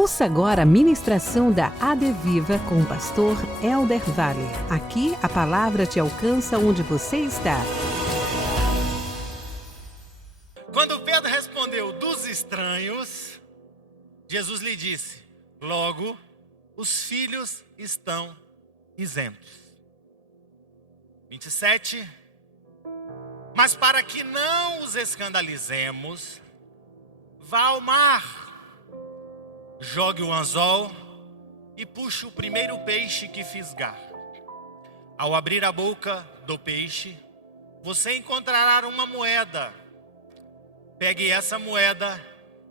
Ouça agora a ministração da ADVIVA com o pastor Elder Vale. Aqui a palavra te alcança onde você está. Quando Pedro respondeu dos estranhos, Jesus lhe disse: logo, os filhos estão isentos. 27. Mas para que não os escandalizemos, vá ao mar, jogue o anzol e puxe o primeiro peixe que fisgar. Ao abrir a boca do peixe, você encontrará uma moeda. Pegue essa moeda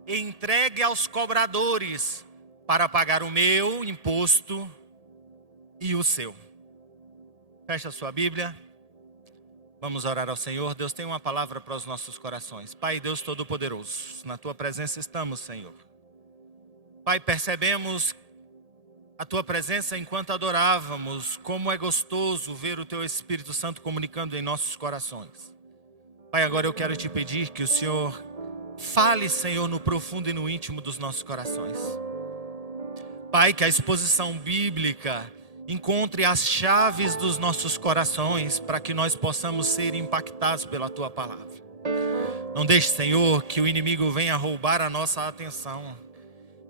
e entregue aos cobradores para pagar o meu imposto e o seu. Feche a sua Bíblia. Vamos orar ao Senhor. Deus tem uma palavra para os nossos corações. Pai, Deus Todo-Poderoso, na Tua presença estamos, Senhor. Pai, percebemos a Tua presença enquanto adorávamos. Como é gostoso ver o Teu Espírito Santo comunicando em nossos corações. Pai, agora eu quero te pedir que o Senhor fale, Senhor, no profundo e no íntimo dos nossos corações. Pai, que a exposição bíblica encontre as chaves dos nossos corações para que nós possamos ser impactados pela Tua palavra. Não deixe, Senhor, que o inimigo venha roubar a nossa atenção.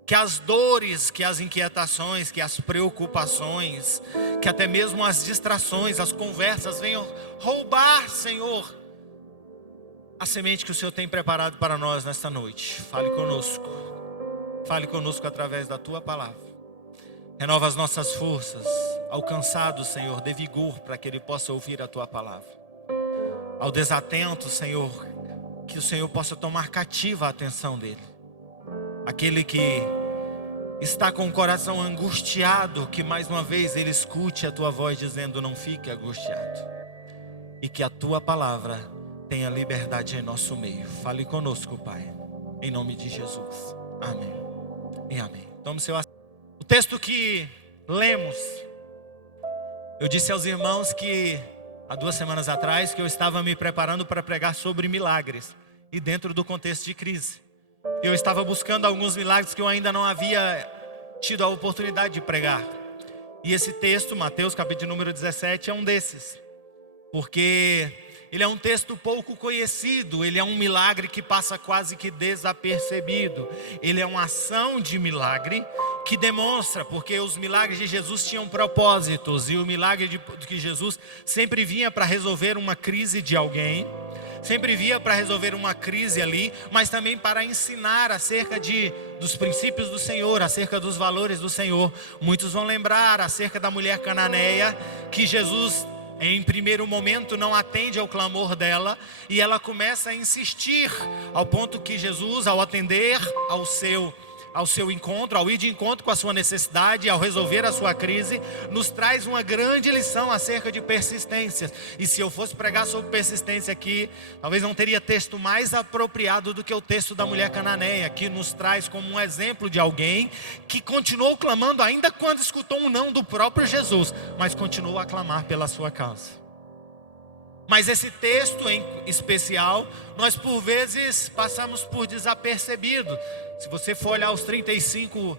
Que as dores, que as inquietações, que as preocupações, que até mesmo as distrações, as conversas venham roubar, Senhor, a semente que o Senhor tem preparado para nós nesta noite. Fale conosco através da Tua palavra. Renova as nossas forças, alcançado, Senhor, de vigor para que Ele possa ouvir a Tua palavra. Ao desatento, Senhor, que o Senhor possa tomar cativa a atenção dele. Aquele que está com o coração angustiado, que mais uma vez ele escute a Tua voz dizendo: não fique angustiado. E que a Tua palavra tenha liberdade em nosso meio. Fale conosco, Pai, em nome de Jesus. Amém e amém. Tome seu assento. O texto que lemos, eu disse aos irmãos que há 2 semanas atrás que eu estava me preparando para pregar sobre milagres e dentro do contexto de crise. Eu estava buscando alguns milagres que eu ainda não havia tido a oportunidade de pregar. E esse texto, Mateus capítulo número 17, é um desses. Porque ele é um texto pouco conhecido, ele é um milagre que passa quase que desapercebido. Ele é uma ação de milagre que demonstra, porque os milagres de Jesus tinham propósitos. E o milagre de Jesus sempre vinha para resolver uma crise de alguém. Sempre via para resolver uma crise ali, mas também para ensinar acerca dos princípios do Senhor, acerca dos valores do Senhor. Muitos vão lembrar acerca da mulher cananeia, que Jesus em primeiro momento não atende ao clamor dela, e ela começa a insistir, ao ponto que Jesus, ao atender ao seu encontro, ao ir de encontro com a sua necessidade, ao resolver a sua crise, nos traz uma grande lição acerca de persistência. E se eu fosse pregar sobre persistência aqui, talvez não teria texto mais apropriado do que o texto da mulher cananeia, que nos traz como um exemplo de alguém que continuou clamando ainda quando escutou um não do próprio Jesus, mas continuou a clamar pela sua causa. Mas esse texto em especial, nós por vezes passamos por desapercebido. Se você for olhar os 35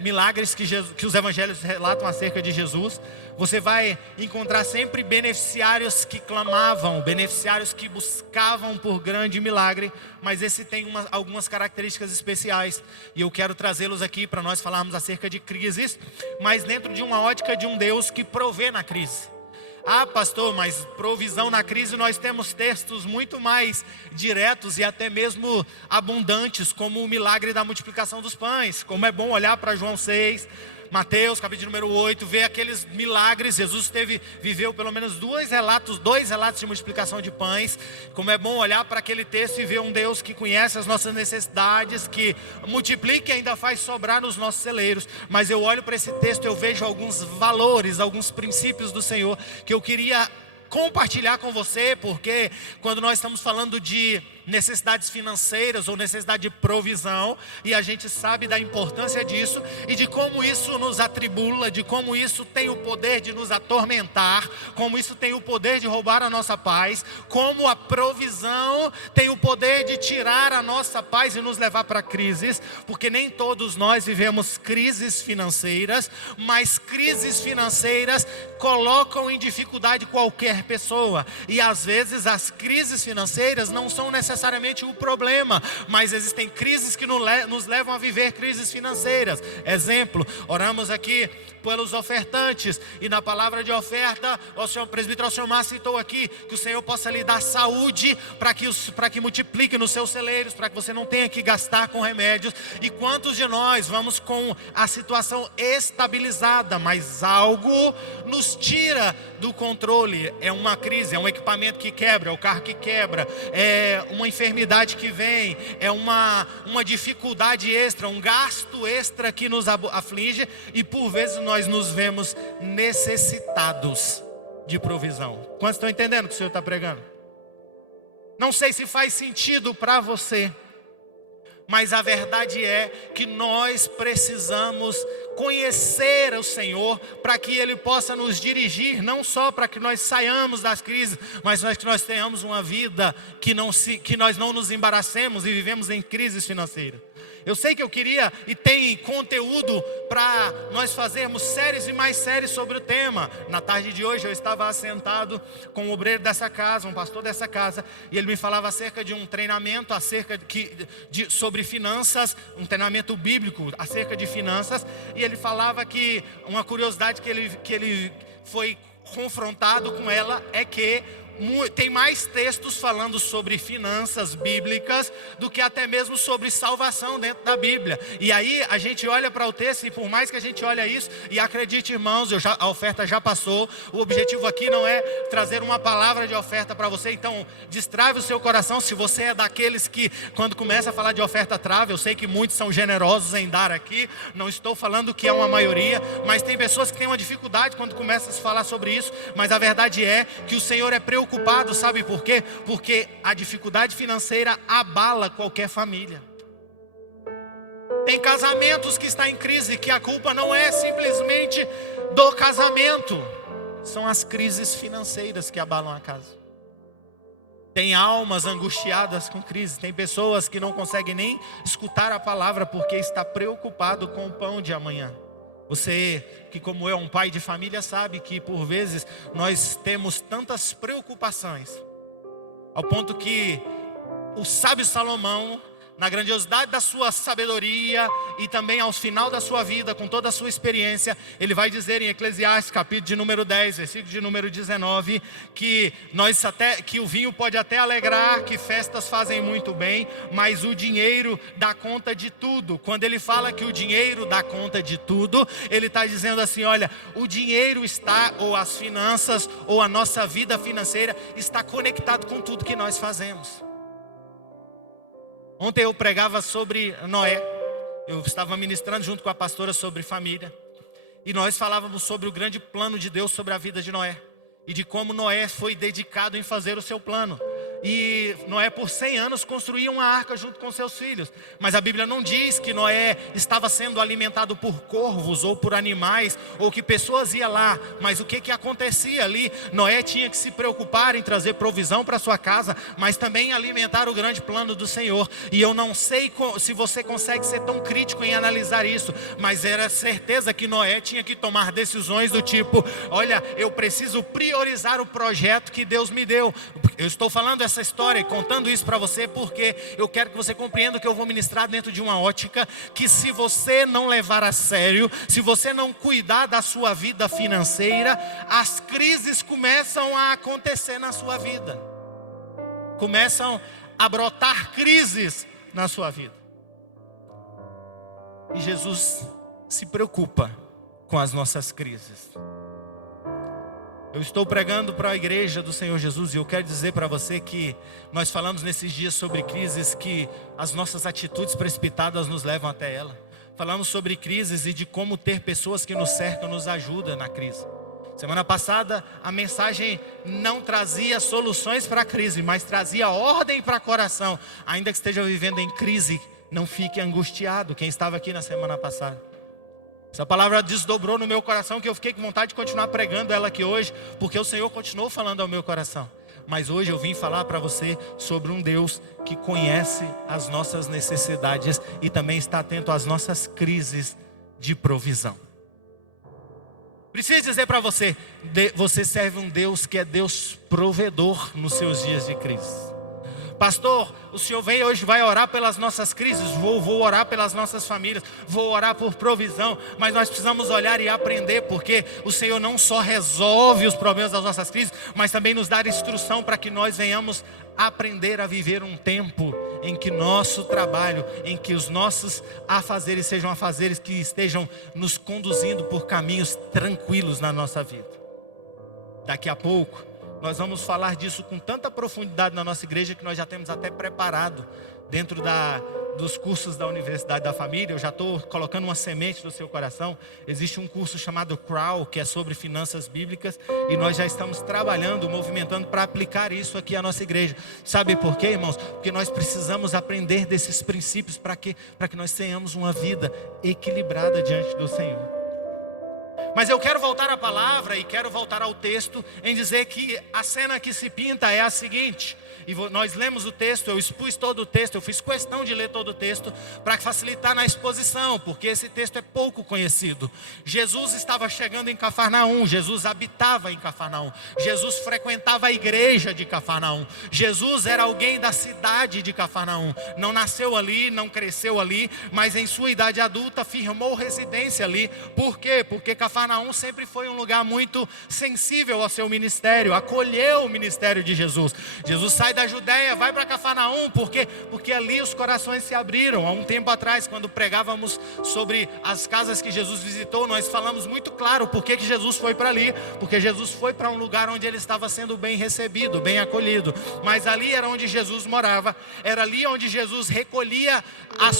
milagres que os evangelhos relatam acerca de Jesus, você vai encontrar sempre beneficiários que clamavam, beneficiários que buscavam por grande milagre. Mas esse tem algumas características especiais, e eu quero trazê-los aqui para nós falarmos acerca de crises, mas dentro de uma ótica de um Deus que provê na crise. Ah, pastor, mas provisão na crise nós temos textos muito mais diretos e até mesmo abundantes, como o milagre da multiplicação dos pães. Como é bom olhar para João 6, Mateus capítulo número 8, ver aqueles milagres. Jesus viveu pelo menos dois relatos de multiplicação de pães. Como é bom olhar para aquele texto e ver um Deus que conhece as nossas necessidades, que multiplica e ainda faz sobrar nos nossos celeiros. Mas eu olho para esse texto, eu vejo alguns valores, alguns princípios do Senhor que eu queria compartilhar com você, porque quando nós estamos falando de necessidades financeiras ou necessidade de provisão, e a gente sabe da importância disso e de como isso nos atribula, de como isso tem o poder de nos atormentar, como isso tem o poder de roubar a nossa paz, como a provisão tem o poder de tirar a nossa paz e nos levar para crises, porque nem todos nós vivemos crises financeiras, mas crises financeiras colocam em dificuldade qualquer pessoa, e às vezes as crises financeiras não são necessariamente o problema, mas existem crises que nos levam a viver crises financeiras. Exemplo, oramos aqui pelos ofertantes, e na palavra de oferta, o presbítero Alcimar citou aqui, que o Senhor possa lhe dar saúde, para que multiplique nos seus celeiros, para que você não tenha que gastar com remédios. E quantos de nós vamos com a situação estabilizada, mas algo nos tira do controle? É uma crise, é um equipamento que quebra, é o carro que quebra, é uma enfermidade que vem, é uma dificuldade extra, um gasto extra que nos aflige, e por vezes nós nos vemos necessitados de provisão. Quantos estão entendendo o que o Senhor está pregando? Não sei se faz sentido para você, mas a verdade é que nós precisamos conhecer o Senhor para que Ele possa nos dirigir, não só para que nós saiamos das crises, mas para que nós tenhamos uma vida que nós não nos embaracemos e vivemos em crises financeiras. Eu sei que eu queria e tem conteúdo para nós fazermos séries e mais séries sobre o tema. Na tarde de hoje eu estava assentado com o obreiro dessa casa, um pastor dessa casa, e ele me falava acerca de um treinamento sobre finanças, um treinamento bíblico acerca de finanças, e ele falava que uma curiosidade que ele foi confrontado com ela é que tem mais textos falando sobre finanças bíblicas do que até mesmo sobre salvação dentro da Bíblia. E aí a gente olha para o texto, e por mais que a gente olhe isso, e acredite, irmãos, a oferta já passou. O objetivo aqui não é trazer uma palavra de oferta para você, então destrave o seu coração. Se você é daqueles que quando começa a falar de oferta trava, eu sei que muitos são generosos em dar aqui, não estou falando que é uma maioria, mas tem pessoas que têm uma dificuldade quando começa a se falar sobre isso. Mas a verdade é que o Senhor é preocupado, sabe por quê? Porque a dificuldade financeira abala qualquer família. Tem casamentos que estão em crise, que a culpa não é simplesmente do casamento, são as crises financeiras que abalam a casa. Tem almas angustiadas com crise, tem pessoas que não conseguem nem escutar a palavra porque está preocupado com o pão de amanhã. Você que como eu, um pai de família, sabe que por vezes nós temos tantas preocupações, ao ponto que o sábio Salomão, na grandiosidade da sua sabedoria e também ao final da sua vida, com toda a sua experiência, ele vai dizer em Eclesiastes, capítulo de número 10, versículo de número 19, que o vinho pode até alegrar, que festas fazem muito bem, mas o dinheiro dá conta de tudo. Quando ele fala que o dinheiro dá conta de tudo, ele está dizendo assim, olha, o dinheiro está, ou as finanças, ou a nossa vida financeira, está conectado com tudo que nós fazemos. Ontem eu pregava sobre Noé. Eu estava ministrando junto com a pastora sobre família. E nós falávamos sobre o grande plano de Deus sobre a vida de Noé. E de como Noé foi dedicado em fazer o seu plano. E Noé por 100 anos construía uma arca junto com seus filhos. Mas a Bíblia não diz que Noé estava sendo alimentado por corvos ou por animais, ou que pessoas iam lá. Mas o que acontecia ali? Noé tinha que se preocupar em trazer provisão para sua casa, mas também alimentar o grande plano do Senhor. E eu não sei se você consegue ser tão crítico em analisar isso, mas era certeza que Noé tinha que tomar decisões do tipo, olha, eu preciso priorizar o projeto que Deus me deu. Eu estou falando essa história e contando isso para você porque eu quero que você compreenda que eu vou ministrar dentro de uma ótica que, se você não levar a sério, se você não cuidar da sua vida financeira, as crises começam a acontecer na sua vida. Começam a brotar crises na sua vida. E Jesus se preocupa com as nossas crises. Eu estou pregando para a igreja do Senhor Jesus e eu quero dizer para você que nós falamos nesses dias sobre crises, que as nossas atitudes precipitadas nos levam até ela. Falamos sobre crises e de como ter pessoas que nos cercam nos ajudam na crise. Semana passada a mensagem não trazia soluções para a crise, mas trazia ordem para o coração. Ainda que esteja vivendo em crise, não fique angustiado. Quem estava aqui na semana passada? Essa palavra desdobrou no meu coração, que eu fiquei com vontade de continuar pregando ela aqui hoje, porque o Senhor continuou falando ao meu coração. Mas hoje eu vim falar para você sobre um Deus que conhece as nossas necessidades e também está atento às nossas crises de provisão. Preciso dizer para você, você serve um Deus que é Deus provedor nos seus dias de crise. Pastor, o senhor vem hoje, vai orar pelas nossas crises? Vou orar pelas nossas famílias, vou orar por provisão. Mas nós precisamos olhar e aprender, porque o Senhor não só resolve os problemas das nossas crises, mas também nos dá instrução para que nós venhamos aprender a viver um tempo em que nosso trabalho, em que os nossos afazeres sejam afazeres que estejam nos conduzindo por caminhos tranquilos na nossa vida. Daqui a pouco nós vamos falar disso com tanta profundidade na nossa igreja que nós já temos até preparado dentro dos cursos da Universidade da Família. Eu já estou colocando uma semente no seu coração. Existe um curso chamado CROW, que é sobre finanças bíblicas, e nós já estamos trabalhando, movimentando para aplicar isso aqui à nossa igreja. Sabe por quê, irmãos? Porque nós precisamos aprender desses princípios para que nós tenhamos uma vida equilibrada diante do Senhor. Mas eu quero voltar à palavra e quero voltar ao texto em dizer que a cena que se pinta é a seguinte. E nós lemos o texto, eu expus todo o texto, eu fiz questão de ler todo o texto para facilitar na exposição, porque esse texto é pouco conhecido. Jesus estava chegando em Cafarnaum, Jesus habitava em Cafarnaum, Jesus frequentava a igreja de Cafarnaum, Jesus era alguém da cidade de Cafarnaum, não nasceu ali, não cresceu ali, mas em sua idade adulta firmou residência ali. Por quê? Porque Cafarnaum sempre foi um lugar muito sensível ao seu ministério, acolheu o ministério de Jesus. Jesus sai da Judéia, vai para Cafarnaum, porque ali os corações se abriram. Há um tempo atrás, quando pregávamos sobre as casas que Jesus visitou, nós falamos muito claro por que Jesus foi para ali, porque Jesus foi para um lugar onde ele estava sendo bem recebido, bem acolhido, mas ali era onde Jesus morava, era ali onde Jesus recolhia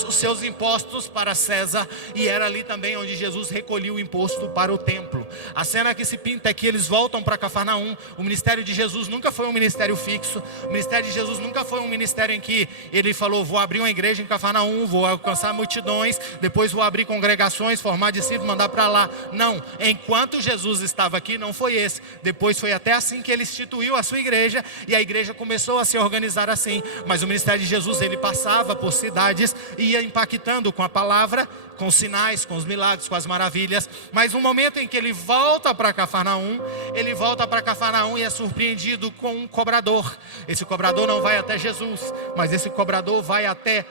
os seus impostos para César, e era ali também onde Jesus recolhia o imposto para o templo. A cena que se pinta é que eles voltam para Cafarnaum. O ministério de Jesus nunca foi um ministério fixo. O ministério de Jesus nunca foi um ministério em que ele falou: vou abrir uma igreja em Cafarnaum, vou alcançar multidões, depois vou abrir congregações, formar discípulos, mandar para lá. Não, enquanto Jesus estava aqui não foi esse. Depois foi até assim que ele instituiu a sua igreja, e a igreja começou a se organizar assim. Mas o ministério de Jesus, ele passava por cidades, ia impactando com a palavra, com os sinais, com os milagres, com as maravilhas. Mas no momento em que ele volta para Cafarnaum, e é surpreendido com um cobrador. Esse cobrador não vai até Jesus, mas esse cobrador vai até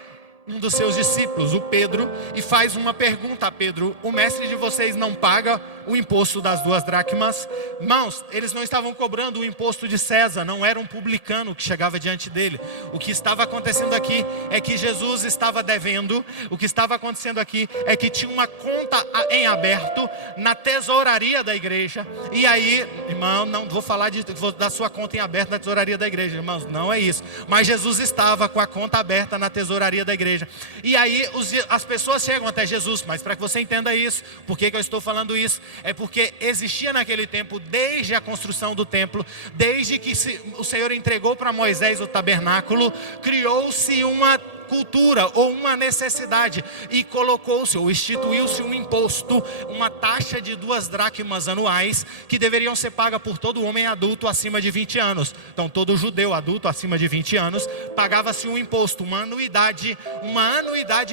um dos seus discípulos, o Pedro, e faz uma pergunta a Pedro: o mestre de vocês não paga o imposto das 2 dracmas? Irmãos, eles não estavam cobrando o imposto de César, não era um publicano que chegava diante dele. O que estava acontecendo aqui é que Jesus estava devendo. O que estava acontecendo aqui é que tinha uma conta em aberto na tesouraria da igreja. E aí, irmão, não vou falar da sua conta em aberto na tesouraria da igreja, irmãos, não é isso. Mas Jesus estava com a conta aberta na tesouraria da igreja. E aí as pessoas chegam até Jesus. Mas para que você entenda isso, por que eu estou falando isso? É porque existia naquele tempo, desde a construção do templo, desde que o Senhor entregou para Moisés o tabernáculo, criou-se uma cultura ou uma necessidade, e colocou-se ou instituiu-se um imposto, uma taxa de 2 dracmas anuais, que deveriam ser pagas por todo homem adulto acima de 20 anos. Então todo judeu adulto acima de 20 anos pagava-se um imposto, uma anuidade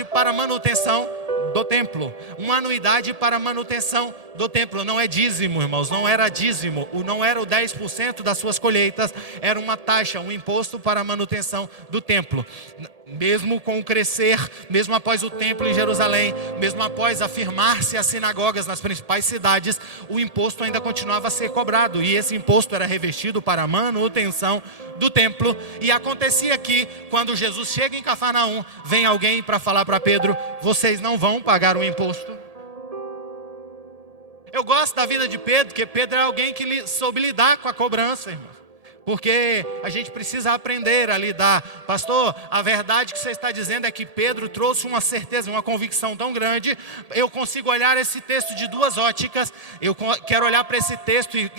para manutenção do templo, uma anuidade para manutenção do templo. Não é dízimo, irmãos, não era dízimo, não era o 10% das suas colheitas, era uma taxa, um imposto para a manutenção do templo. Mesmo com o crescer, mesmo após o templo em Jerusalém, mesmo após afirmar-se as sinagogas nas principais cidades, o imposto ainda continuava a ser cobrado, e esse imposto era revestido para a manutenção do templo. E acontecia que, quando Jesus chega em Cafarnaum, vem alguém para falar para Pedro: vocês não vão pagar o imposto. Eu gosto da vida de Pedro, porque Pedro é alguém que soube lidar com a cobrança, irmão. porque a gente precisa aprender a lidar. Pastor, a verdade que você está dizendo é que Pedro trouxe uma certeza, uma convicção tão grande. Eu consigo olhar esse texto de duas óticas. Eu quero olhar para esse texto e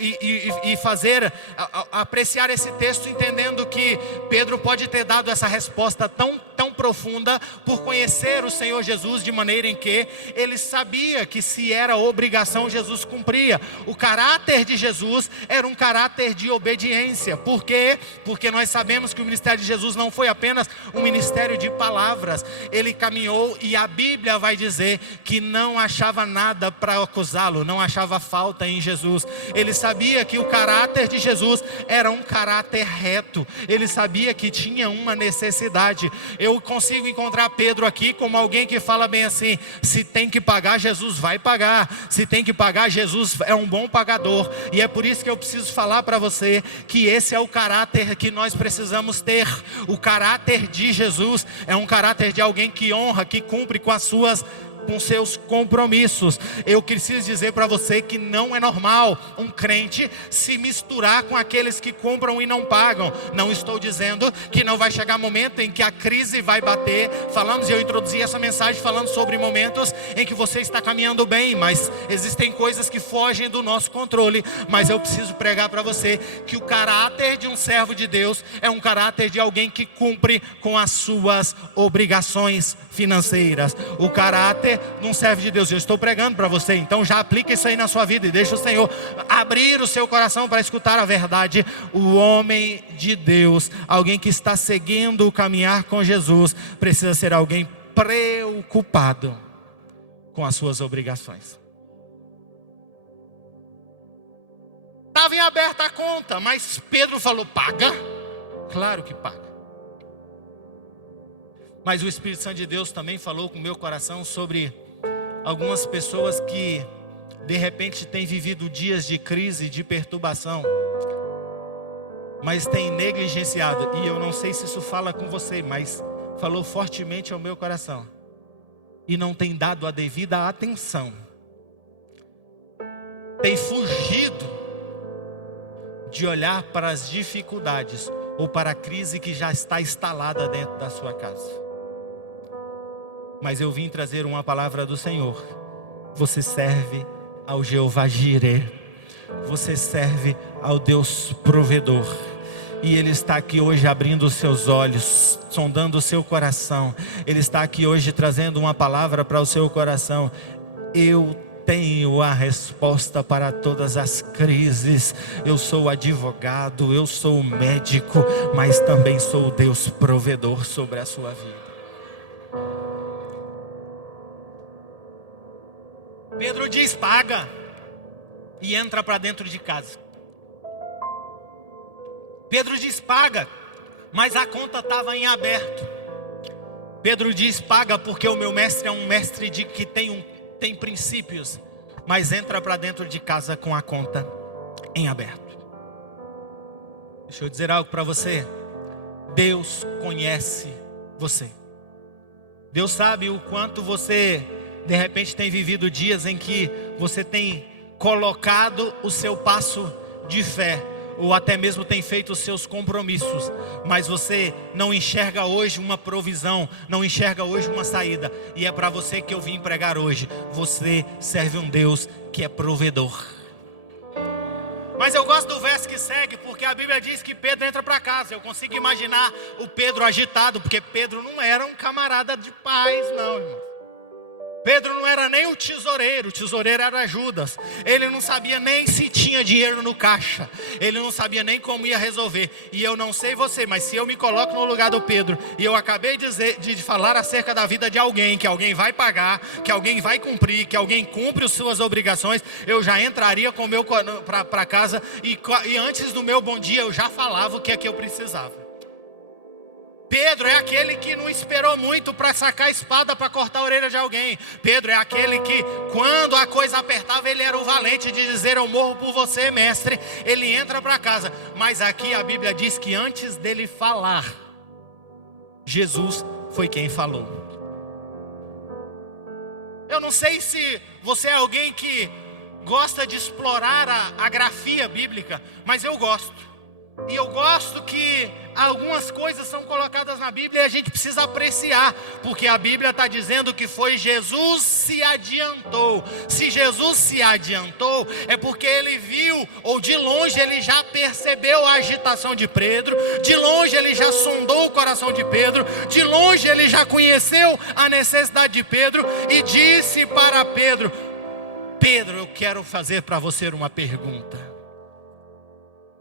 apreciar esse texto, entendendo que Pedro pode ter dado essa resposta tão profunda por conhecer o Senhor Jesus, de maneira em que ele sabia que se era obrigação, Jesus cumpria. O caráter de Jesus era um caráter de obediência. Por quê? Porque nós sabemos que o ministério de Jesus não foi apenas um ministério de palavras. Ele caminhou e a Bíblia vai dizer que não achava nada para acusá-lo, não achava falta em Jesus. Ele sabia que o caráter de Jesus era um caráter reto. Ele sabia que tinha uma necessidade. Eu consigo encontrar Pedro aqui como alguém que fala bem assim: se tem que pagar, Jesus vai pagar. Se tem que pagar, Jesus é um bom pagador. E é por isso que eu preciso falar para você que esse é o caráter que nós precisamos ter. O caráter de Jesus é um caráter de alguém que honra, que cumpre com seus compromissos. Eu preciso dizer para você que não é normal um crente se misturar com aqueles que compram e não pagam. Não estou dizendo que não vai chegar momento em que a crise vai bater. Eu introduzi essa mensagem falando sobre momentos em que você está caminhando bem, mas existem coisas que fogem do nosso controle. Mas eu preciso pregar para você que o caráter de um servo de Deus é um caráter de alguém que cumpre com as suas obrigações financeiras. O caráter não serve de Deus. Eu estou pregando para você, então já aplica isso aí na sua vida e deixa o Senhor abrir o seu coração para escutar a verdade. O homem de Deus, alguém que está seguindo o caminhar com Jesus, precisa ser alguém preocupado com as suas obrigações. Estava em aberta a conta, mas Pedro falou: paga? Claro que paga. Mas o Espírito Santo de Deus também falou com o meu coração sobre algumas pessoas que de repente têm vivido dias de crise, de perturbação, mas têm negligenciado. E eu não sei se isso fala com você, mas falou fortemente ao meu coração. E não tem dado a devida atenção. Tem fugido de olhar para as dificuldades ou para a crise que já está instalada dentro da sua casa. Mas eu vim trazer uma palavra do Senhor. Você serve ao Jeová Jireh. Você serve ao Deus provedor. E Ele está aqui hoje abrindo os seus olhos, sondando o seu coração. Ele está aqui hoje trazendo uma palavra para o seu coração. Eu tenho a resposta para todas as crises. Eu sou advogado, eu sou médico, mas também sou o Deus provedor sobre a sua vida. Pedro diz: paga, e entra para dentro de casa. Pedro diz: paga, mas a conta estava em aberto. Pedro diz: paga porque o meu mestre é um mestre que tem princípios, mas entra para dentro de casa com a conta em aberto. Deixa eu dizer algo para você. Deus conhece você. Deus sabe o quanto você de repente tem vivido dias em que você tem colocado o seu passo de fé, ou até mesmo tem feito os seus compromissos, mas você não enxerga hoje uma provisão, não enxerga hoje uma saída. E é para você que eu vim pregar hoje. Você serve um Deus que é provedor. Mas eu gosto do verso que segue, porque a Bíblia diz que Pedro entra para casa. Eu consigo imaginar o Pedro agitado, porque Pedro não era um camarada de paz, não, irmão. Pedro não era nem o tesoureiro era Judas. Ele não sabia nem se tinha dinheiro no caixa. Ele não sabia nem como ia resolver. E eu não sei você, mas se eu me coloco no lugar do Pedro, e eu acabei de falar acerca da vida de alguém, que alguém vai pagar, que alguém vai cumprir, que alguém cumpre as suas obrigações, eu já entraria com o meu para casa, e antes do meu bom dia eu já falava o que é que eu precisava. Pedro é aquele que não esperou muito para sacar a espada para cortar a orelha de alguém. Pedro é aquele que, quando a coisa apertava, ele era o valente de dizer: eu morro por você, mestre. Ele entra para casa. Mas aqui a Bíblia diz que antes dele falar, Jesus foi quem falou. Eu não sei se você é alguém que gosta de explorar a grafia bíblica, mas eu gosto. E eu gosto que algumas coisas são colocadas na Bíblia e a gente precisa apreciar, porque a Bíblia está dizendo que foi Jesus se adiantou. Se Jesus se adiantou, é porque ele viu, ou de longe ele já percebeu a agitação de Pedro, de longe ele já sondou o coração de Pedro, de longe ele já conheceu a necessidade de Pedro e disse para Pedro: Pedro, eu quero fazer para você uma pergunta.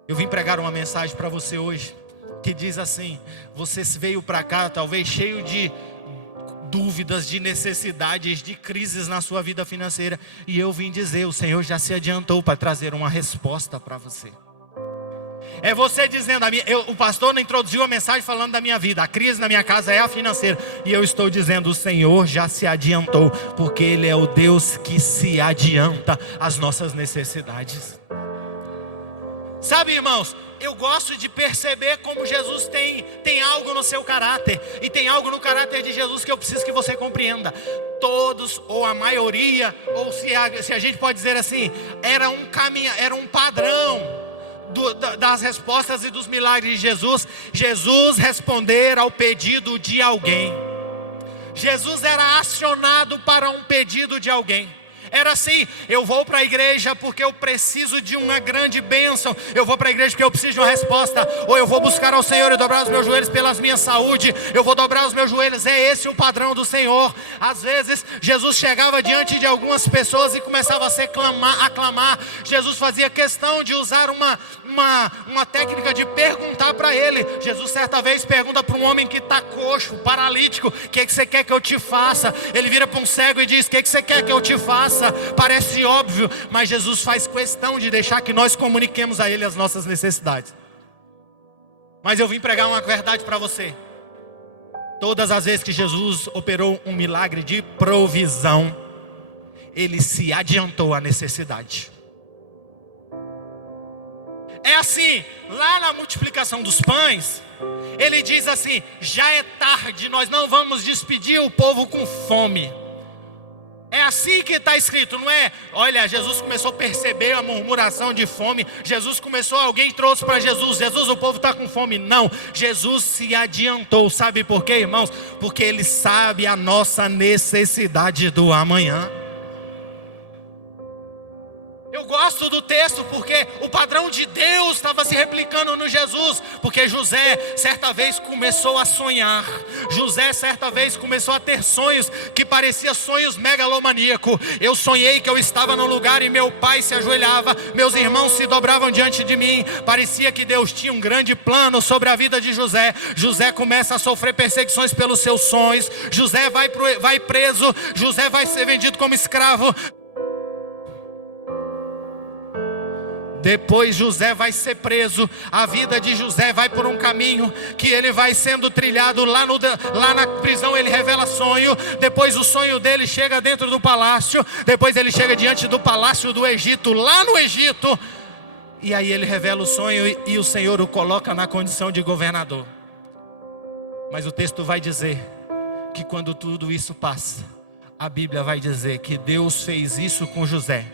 Eu vim pregar uma mensagem para você hoje, que diz assim: você veio para cá talvez cheio de dúvidas, de necessidades, de crises na sua vida financeira, e eu vim dizer, o Senhor já se adiantou para trazer uma resposta para você. É você dizendo, o pastor introduziu a mensagem falando da minha vida, a crise na minha casa é a financeira, e eu estou dizendo, o Senhor já se adiantou, porque Ele é o Deus que se adianta às nossas necessidades. Sabe, irmãos, eu gosto de perceber como Jesus tem algo no seu caráter, e tem algo no caráter de Jesus que eu preciso que você compreenda. Todos, ou a maioria, ou se a gente pode dizer assim, era um padrão das respostas e dos milagres de Jesus. Jesus responder ao pedido de alguém. Jesus era acionado para um pedido de alguém. Era assim: eu vou para a igreja porque eu preciso de uma grande bênção, eu vou para a igreja porque eu preciso de uma resposta, ou eu vou buscar ao Senhor e dobrar os meus joelhos pela minha saúde, eu vou dobrar os meus joelhos. É esse o padrão do Senhor. Às vezes Jesus chegava diante de algumas pessoas e começava a clamar. Jesus fazia questão de usar uma técnica de perguntar para ele. Jesus certa vez pergunta para um homem que está coxo, paralítico: o que você quer que eu te faça? Ele vira para um cego e diz: o que você quer que eu te faça? Parece óbvio, mas Jesus faz questão de deixar que nós comuniquemos a Ele as nossas necessidades. Mas eu vim pregar uma verdade para você. Todas as vezes que Jesus operou um milagre de provisão, Ele se adiantou à necessidade. É assim, lá na multiplicação dos pães, Ele diz assim: já é tarde, nós não vamos despedir o povo com fome. É assim que está escrito, não é? Olha, Jesus começou a perceber a murmuração de fome. Alguém trouxe para Jesus: Jesus, o povo está com fome. Não, Jesus se adiantou. Sabe por quê, irmãos? Porque Ele sabe a nossa necessidade do amanhã. Eu gosto do texto porque o padrão de Deus estava se replicando no Jesus. Porque José certa vez começou a sonhar. José certa vez começou a ter sonhos que pareciam sonhos megalomaníacos. Eu sonhei que eu estava num lugar e meu pai se ajoelhava, meus irmãos se dobravam diante de mim. Parecia que Deus tinha um grande plano sobre a vida de José. José começa a sofrer perseguições pelos seus sonhos. José vai preso. José vai ser vendido como escravo. Depois José vai ser preso. A vida de José vai por um caminho que ele vai sendo trilhado. Lá na prisão ele revela sonho. Depois o sonho dele chega dentro do palácio. Depois ele chega diante do palácio do Egito, lá no Egito. E aí ele revela o sonho e o Senhor o coloca na condição de governador. Mas o texto vai dizer que quando tudo isso passa, a Bíblia vai dizer que Deus fez isso com José,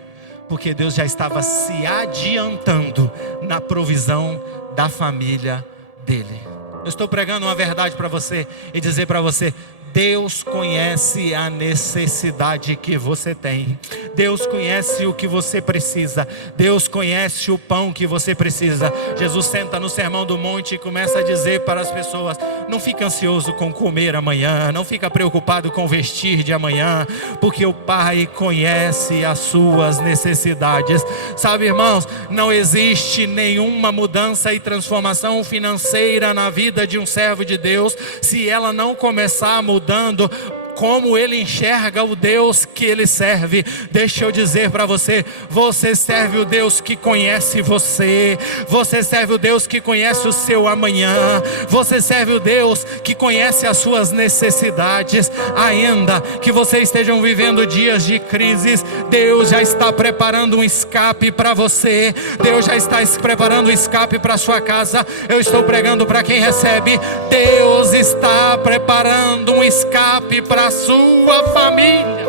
porque Deus já estava se adiantando na provisão da família dele. Eu estou pregando uma verdade para você e dizer para você: Deus conhece a necessidade que você tem. Deus conhece o que você precisa. Deus conhece o pão que você precisa. Jesus senta no Sermão do Monte e começa a dizer para as pessoas: não fica ansioso com comer amanhã, não fica preocupado com vestir de amanhã, porque o Pai conhece as suas necessidades. Sabe, irmãos, não existe nenhuma mudança e transformação financeira na vida de um servo de Deus se ela não começar a mudando como ele enxerga o Deus que ele serve. Deixa eu dizer para você: você serve o Deus que conhece você. Você serve o Deus que conhece o seu amanhã. Você serve o Deus que conhece as suas necessidades. Ainda que vocês estejam vivendo dias de crises, Deus já está preparando um escape para você. Deus já está preparando um escape para sua casa. Eu estou pregando para quem recebe. Deus está preparando um escape para a sua família.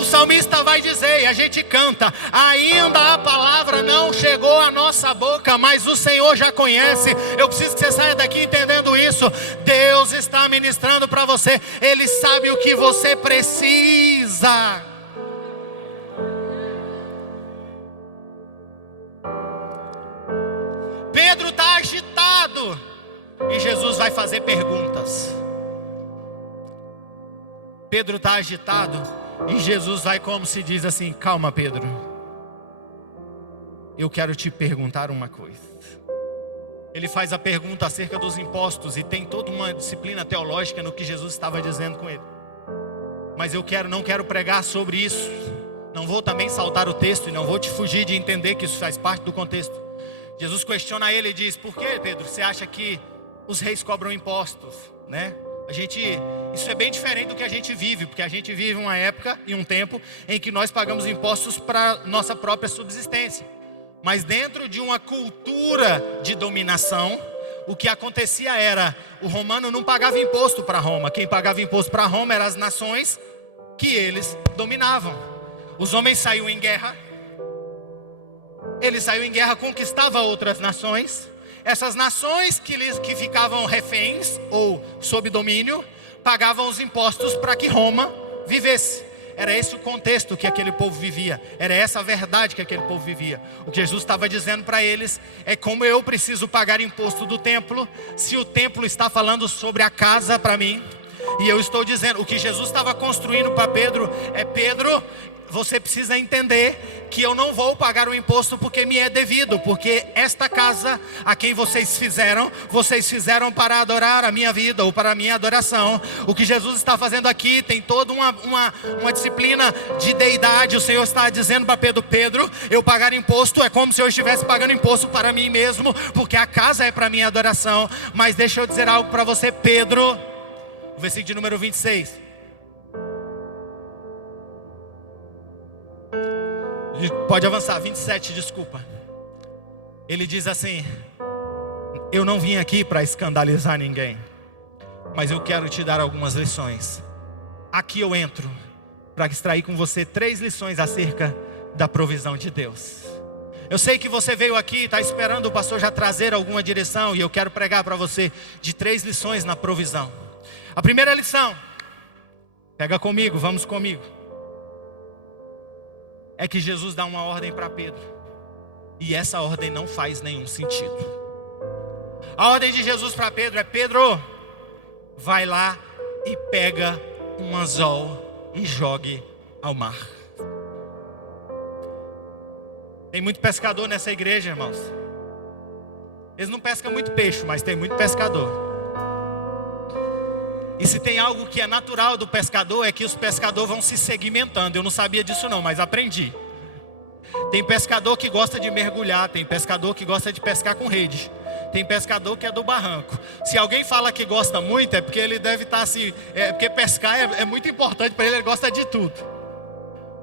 O salmista vai dizer, e a gente canta: ainda a palavra não chegou à nossa boca, mas o Senhor já conhece. Eu preciso que você saia daqui entendendo isso. Deus está ministrando para você. Ele sabe o que você precisa. Pedro está agitado e Jesus vai fazer perguntas. Pedro está agitado e Jesus vai, como se diz assim: calma, Pedro, eu quero te perguntar uma coisa. Ele faz a pergunta acerca dos impostos e tem toda uma disciplina teológica no que Jesus estava dizendo com ele. Mas eu não quero pregar sobre isso. Não vou também saltar o texto e não vou te fugir de entender que isso faz parte do contexto. Jesus questiona ele e diz: por que, Pedro, você acha que os reis cobram impostos, né? Isso é bem diferente do que a gente vive, porque a gente vive uma época e um tempo em que nós pagamos impostos para nossa própria subsistência. Mas dentro de uma cultura de dominação, o que acontecia era, o romano não pagava imposto para Roma. Quem pagava imposto para Roma eram as nações que eles dominavam. Os homens saíam em guerra. Eles saíam em guerra, conquistavam outras nações. Essas nações que ficavam reféns ou sob domínio, pagavam os impostos para que Roma vivesse. Era esse o contexto que aquele povo vivia. Era essa a verdade que aquele povo vivia. O que Jesus estava dizendo para eles é: como eu preciso pagar imposto do templo, se o templo está falando sobre a casa para mim. E eu estou dizendo, o que Jesus estava construindo para Pedro é: Pedro, você precisa entender que eu não vou pagar o imposto porque me é devido, porque esta casa a quem vocês fizeram para adorar a minha vida ou para a minha adoração. O que Jesus está fazendo aqui tem toda uma disciplina de deidade. O Senhor está dizendo para Pedro: Pedro, eu pagar imposto é como se eu estivesse pagando imposto para mim mesmo, porque a casa é para minha adoração. Mas deixa eu dizer algo para você, Pedro. O versículo de número 26. Pode avançar, 27, desculpa. Ele diz assim: eu não vim aqui para escandalizar ninguém, mas eu quero te dar algumas lições. Aqui eu entro para extrair com você 3 lições acerca da provisão de Deus. Eu sei que você veio aqui e está esperando o pastor já trazer alguma direção, e eu quero pregar para você de 3 lições na provisão. A primeira lição, pega comigo, vamos comigo, é que Jesus dá uma ordem para Pedro, e essa ordem não faz nenhum sentido. A ordem de Jesus para Pedro é: Pedro, vai lá e pega um anzol e jogue ao mar. Tem muito pescador nessa igreja, irmãos. Eles não pescam muito peixe, mas tem muito pescador. E se tem algo que é natural do pescador, é que os pescadores vão se segmentando. Eu não sabia disso não, mas aprendi. Tem pescador que gosta de mergulhar, tem pescador que gosta de pescar com rede, tem pescador que é do barranco. Se alguém fala que gosta muito, é porque ele deve estar assim, porque pescar é muito importante para ele gosta de tudo.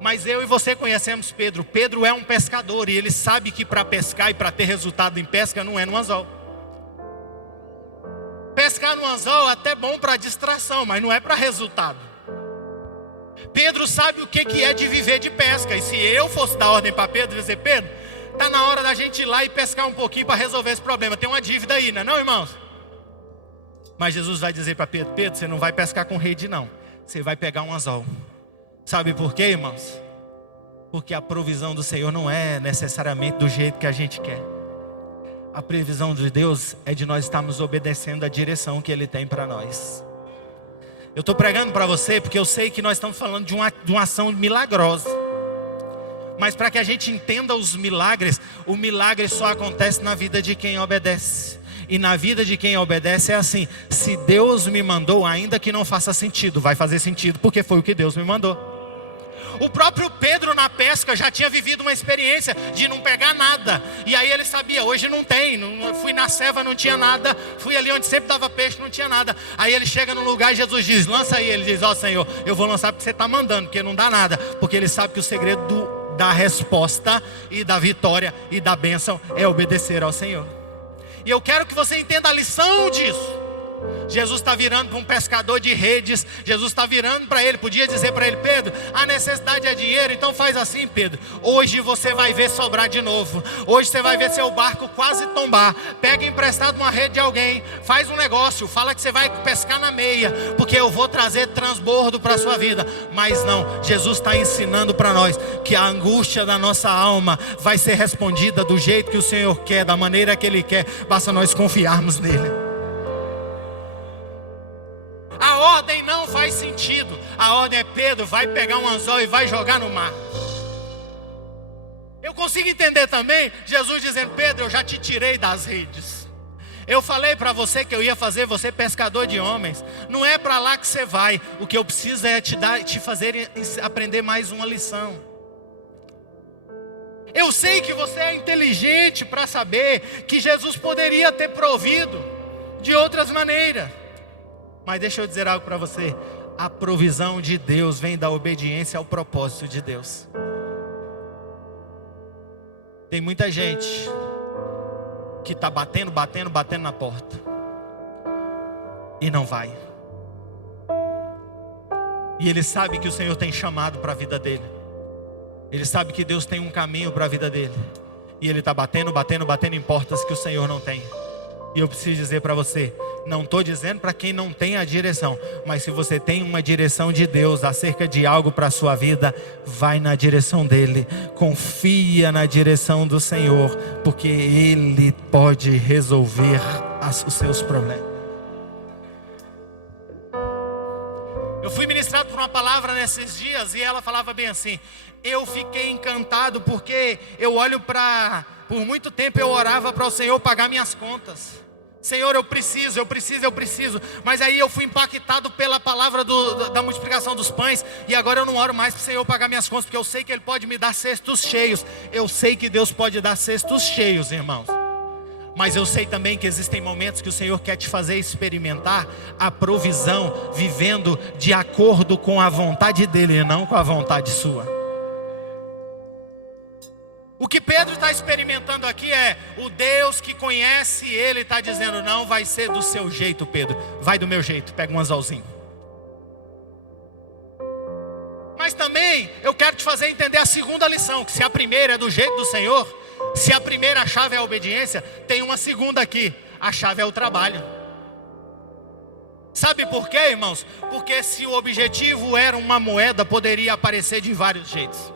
Mas eu e você conhecemos Pedro. Pedro é um pescador e ele sabe que para pescar e para ter resultado em pesca não é no anzol. Pescar no anzol é até bom para distração, mas não é para resultado. Pedro sabe o que é de viver de pesca. E se eu fosse dar ordem para Pedro, eu ia dizer: Pedro, está na hora da gente ir lá e pescar um pouquinho para resolver esse problema. Tem uma dívida aí, não, irmãos? Mas Jesus vai dizer para Pedro: Pedro, você não vai pescar com rede não, você vai pegar um anzol. Sabe por quê, irmãos? Porque a provisão do Senhor não é necessariamente do jeito que a gente quer. A previsão de Deus é de nós estarmos obedecendo a direção que Ele tem para nós. Eu estou pregando para você porque eu sei que nós estamos falando de uma ação milagrosa. Mas para que a gente entenda os milagres, o milagre só acontece na vida de quem obedece. E na vida de quem obedece é assim: se Deus me mandou, ainda que não faça sentido, vai fazer sentido porque foi o que Deus me mandou. O próprio Pedro na pesca já tinha vivido uma experiência de não pegar nada. E aí ele sabia: hoje não tem, fui na ceva, não tinha nada. Fui ali onde sempre dava peixe, não tinha nada. Aí ele chega num lugar e Jesus diz: lança aí. Ele diz: ó Senhor, eu vou lançar porque você está mandando, porque não dá nada. Porque ele sabe que o segredo da resposta e da vitória e da bênção é obedecer ao Senhor. E eu quero que você entenda a lição disso. Jesus está virando para um pescador de redes. Jesus está virando para ele. Podia dizer para ele: Pedro, a necessidade é dinheiro, então faz assim, Pedro. Hoje você vai ver sobrar de novo. Hoje você vai ver seu barco quase tombar. Pega emprestado uma rede de alguém, faz um negócio, fala que você vai pescar na meia, porque eu vou trazer transbordo para a sua vida. Mas não, Jesus está ensinando para nós que a angústia da nossa alma vai ser respondida do jeito que o Senhor quer, da maneira que Ele quer. Basta nós confiarmos nele. A ordem não faz sentido. A ordem é: Pedro, vai pegar um anzol e vai jogar no mar. Eu consigo entender também Jesus dizendo: Pedro, eu já te tirei das redes. Eu falei para você que eu ia fazer você pescador de homens. Não é para lá que você vai. O que eu preciso é te fazer aprender mais uma lição. Eu sei que você é inteligente para saber que Jesus poderia ter provido de outras maneiras. Mas deixa eu dizer algo para você: a provisão de Deus vem da obediência ao propósito de Deus. Tem muita gente que está batendo na porta e não vai. E ele sabe que o Senhor tem chamado para a vida dele. Ele sabe que Deus tem um caminho para a vida dele. E ele está batendo em portas que o Senhor não tem. E eu preciso dizer para você, não estou dizendo para quem não tem a direção, mas se você tem uma direção de Deus acerca de algo para a sua vida, vai na direção dele, confia na direção do Senhor, porque Ele pode resolver os seus problemas. Eu fui ministrado por uma palavra nesses dias e ela falava bem assim: eu fiquei encantado porque eu olho por muito tempo eu orava para o Senhor pagar minhas contas. Senhor, eu preciso. Mas aí eu fui impactado pela palavra da multiplicação dos pães. E agora eu não oro mais para o Senhor pagar minhas contas, porque eu sei que Ele pode me dar cestos cheios. Eu sei que Deus pode dar cestos cheios, irmãos. Mas eu sei também que existem momentos que o Senhor quer te fazer experimentar a provisão, vivendo de acordo com a vontade dEle e não com a vontade sua. O que Pedro está experimentando aqui é o Deus que conhece ele está dizendo: não vai ser do seu jeito, Pedro, vai do meu jeito, pega um anzolzinho. Mas também eu quero te fazer entender a segunda lição, que se a primeira é do jeito do Senhor, se a primeira chave é a obediência, tem uma segunda aqui: a chave é o trabalho. Sabe por quê, irmãos? Porque se o objetivo era uma moeda, poderia aparecer de vários jeitos.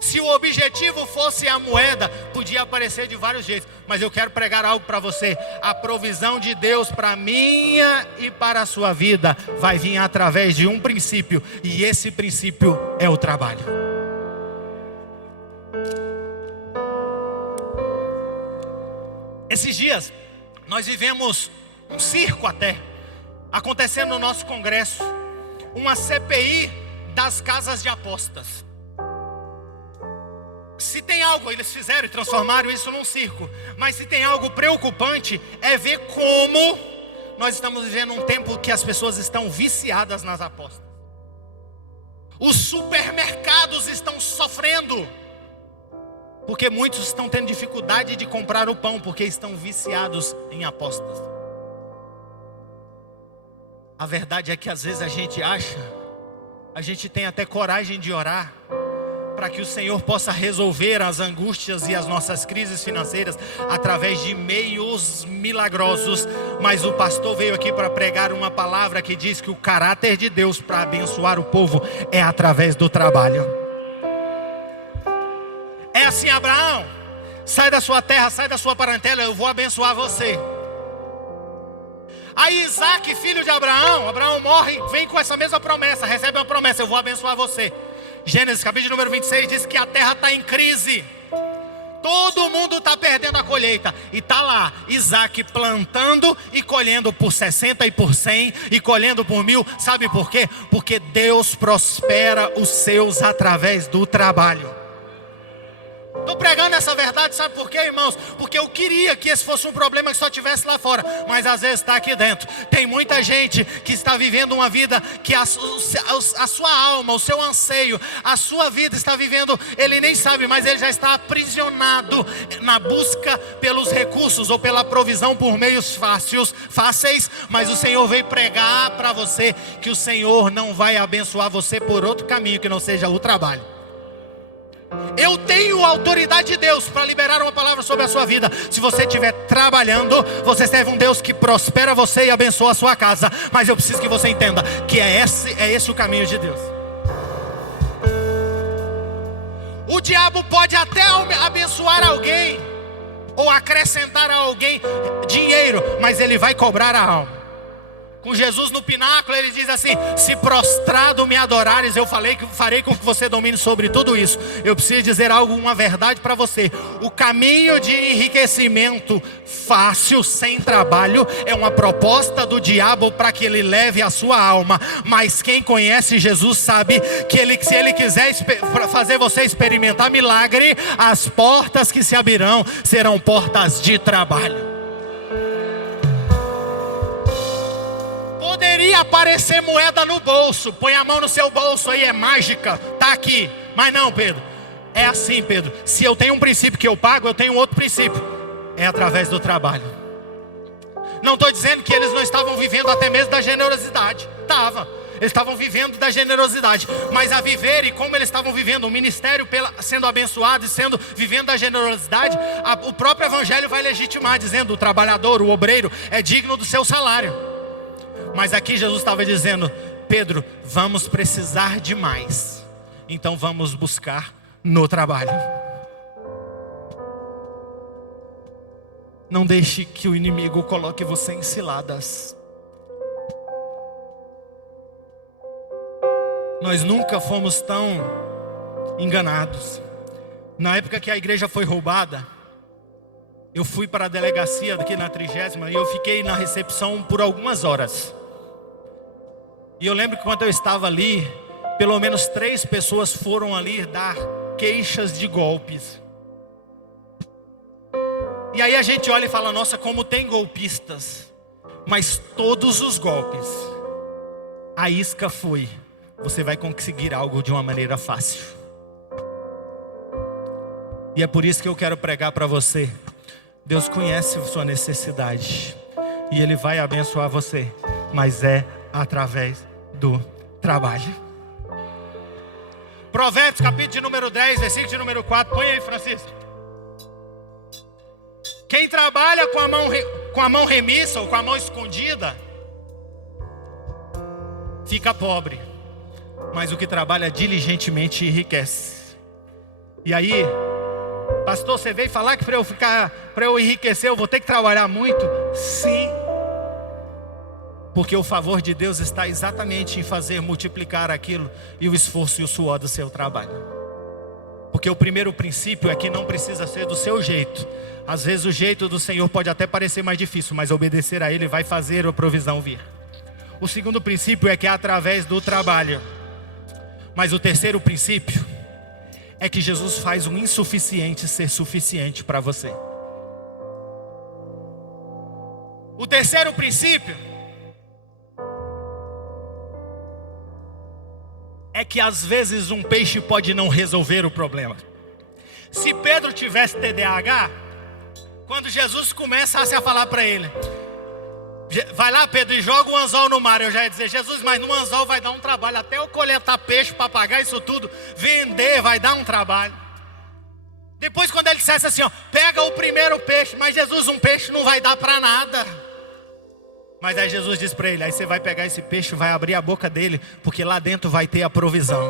Se o objetivo fosse a moeda, podia aparecer de vários jeitos. Mas eu quero pregar algo para você: a provisão de Deus para a minha e para a sua vida vai vir através de um princípio, e esse princípio é o trabalho. Esses dias nós vivemos um circo até acontecendo no nosso congresso, uma CPI das casas de apostas. Se tem algo, eles fizeram e transformaram isso num circo, mas se tem algo preocupante é ver como nós estamos vivendo um tempo que as pessoas estão viciadas nas apostas. Os supermercados estão sofrendo, porque muitos estão tendo dificuldade de comprar o pão, porque estão viciados em apostas. A verdade é que às vezes a gente tem até coragem de orar para que o Senhor possa resolver as angústias e as nossas crises financeiras através de meios milagrosos. Mas o pastor veio aqui para pregar uma palavra que diz que o caráter de Deus para abençoar o povo é através do trabalho. É assim: Abraão, sai da sua terra, sai da sua parentela, eu vou abençoar você. Aí Isaac, filho de Abraão morre, vem com essa mesma promessa, recebe uma promessa: eu vou abençoar você. Gênesis capítulo número 26 diz que a terra está em crise. Todo mundo está perdendo a colheita. E está lá Isaac plantando e colhendo por 60 e por 100 e colhendo por 1000. Sabe por quê? Porque Deus prospera os seus através do trabalho. Estou pregando essa verdade, sabe por quê, irmãos? Porque eu queria que esse fosse um problema que só tivesse lá fora, mas às vezes está aqui dentro. Tem muita gente que está vivendo uma vida que a sua alma, o seu anseio, a sua vida está vivendo, ele nem sabe, mas ele já está aprisionado na busca pelos recursos ou pela provisão por meios fáceis, mas o Senhor veio pregar para você que o Senhor não vai abençoar você por outro caminho que não seja o trabalho. Eu tenho autoridade de Deus para liberar uma palavra sobre a sua vida. Se você estiver trabalhando, você serve um Deus que prospera você e abençoa a sua casa. Mas eu preciso que você entenda que é esse o caminho de Deus. O diabo pode até abençoar alguém ou acrescentar a alguém dinheiro, mas ele vai cobrar a alma. Com Jesus no pináculo, ele diz assim: se prostrado me adorares, eu farei com que você domine sobre tudo isso. Eu preciso dizer uma verdade para você. O caminho de enriquecimento fácil, sem trabalho, é uma proposta do diabo para que ele leve a sua alma. Mas quem conhece Jesus sabe que se ele quiser fazer você experimentar milagre, as portas que se abrirão serão portas de trabalho. Poderia aparecer moeda no bolso. Põe a mão no seu bolso aí, é mágica, tá aqui. Mas não, Pedro, é assim, Pedro. Se eu tenho um princípio que eu pago, eu tenho outro princípio. É através do trabalho. Não estou dizendo que eles não estavam vivendo até mesmo da generosidade. Eles estavam vivendo da generosidade. Mas a viver, e como eles estavam vivendo o ministério sendo abençoado e vivendo da generosidade, o próprio evangelho vai legitimar, dizendo: o trabalhador, o obreiro é digno do seu salário. Mas aqui Jesus estava dizendo: Pedro, vamos precisar de mais, então vamos buscar no trabalho. Não deixe que o inimigo coloque você em ciladas. Nós nunca fomos tão enganados. Na época que a igreja foi roubada, eu fui para a delegacia aqui na 30ª e eu fiquei na recepção por algumas horas. E eu lembro que quando eu estava ali, pelo menos 3 pessoas foram ali dar queixas de golpes. E aí a gente olha e fala: nossa, como tem golpistas. Mas todos os golpes, a isca foi: você vai conseguir algo de uma maneira fácil. E é por isso que eu quero pregar para você. Deus conhece a sua necessidade e Ele vai abençoar você, mas é através do trabalho. Provérbios capítulo de número 10, versículo de número 4. Põe aí, Francisco. Quem trabalha com a mão remissa ou com a mão escondida fica pobre, mas o que trabalha diligentemente enriquece. E aí, pastor, você veio falar que para eu enriquecer eu vou ter que trabalhar muito? Sim. Porque o favor de Deus está exatamente em fazer multiplicar aquilo e o esforço e o suor do seu trabalho. Porque o primeiro princípio é que não precisa ser do seu jeito. Às vezes o jeito do Senhor pode até parecer mais difícil, mas obedecer a Ele vai fazer a provisão vir. O segundo princípio é que é através do trabalho. Mas o terceiro princípio é que Jesus faz um insuficiente ser suficiente para você. O terceiro princípio é que às vezes um peixe pode não resolver o problema. Se Pedro tivesse TDAH, quando Jesus começasse a falar para ele: vai lá, Pedro, e joga um anzol no mar, eu já ia dizer: Jesus, mas no anzol vai dar um trabalho, até eu coletar peixe para pagar isso tudo, vender vai dar um trabalho. Depois quando ele dissesse assim, pega o primeiro peixe, mas Jesus, um peixe não vai dar para nada. Mas aí Jesus disse para ele: aí você vai pegar esse peixe, vai abrir a boca dele, porque lá dentro vai ter a provisão.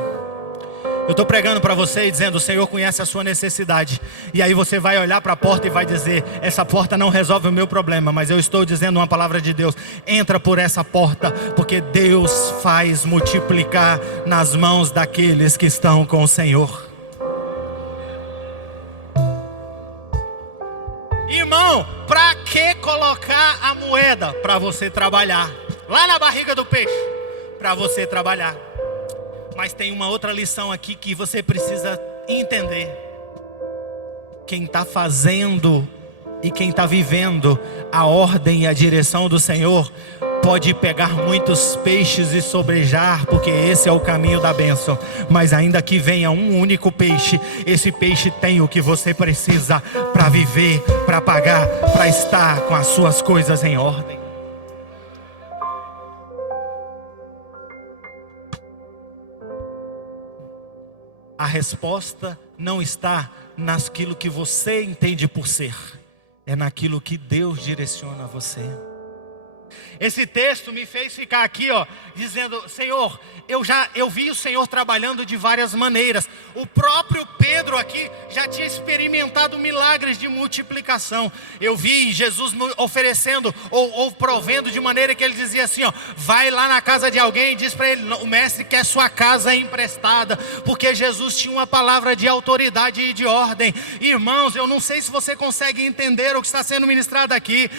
Eu estou pregando para você e dizendo: o Senhor conhece a sua necessidade. E aí você vai olhar para a porta e vai dizer: essa porta não resolve o meu problema, mas eu estou dizendo uma palavra de Deus: entra por essa porta, porque Deus faz multiplicar nas mãos daqueles que estão com o Senhor. Irmão, para que colocar a moeda? Para você trabalhar. Lá na barriga do peixe, para você trabalhar. Mas tem uma outra lição aqui que você precisa entender. quem está fazendo e quem está vivendo a ordem e a direção do Senhor pode pegar muitos peixes e sobrejar, porque esse é o caminho da bênção. Mas ainda que venha um único peixe, esse peixe tem o que você precisa para viver, para pagar, para estar com as suas coisas em ordem. A resposta não está naquilo que você entende por ser, é naquilo que Deus direciona a você. Esse texto me fez ficar aqui, dizendo: Senhor, eu vi o Senhor trabalhando de várias maneiras. O próprio Pedro aqui já tinha experimentado milagres de multiplicação. Eu vi Jesus oferecendo ou provendo de maneira que ele dizia assim: vai lá na casa de alguém e diz para ele: o mestre quer sua casa emprestada, porque Jesus tinha uma palavra de autoridade e de ordem. Irmãos, eu não sei se você consegue entender o que está sendo ministrado aqui.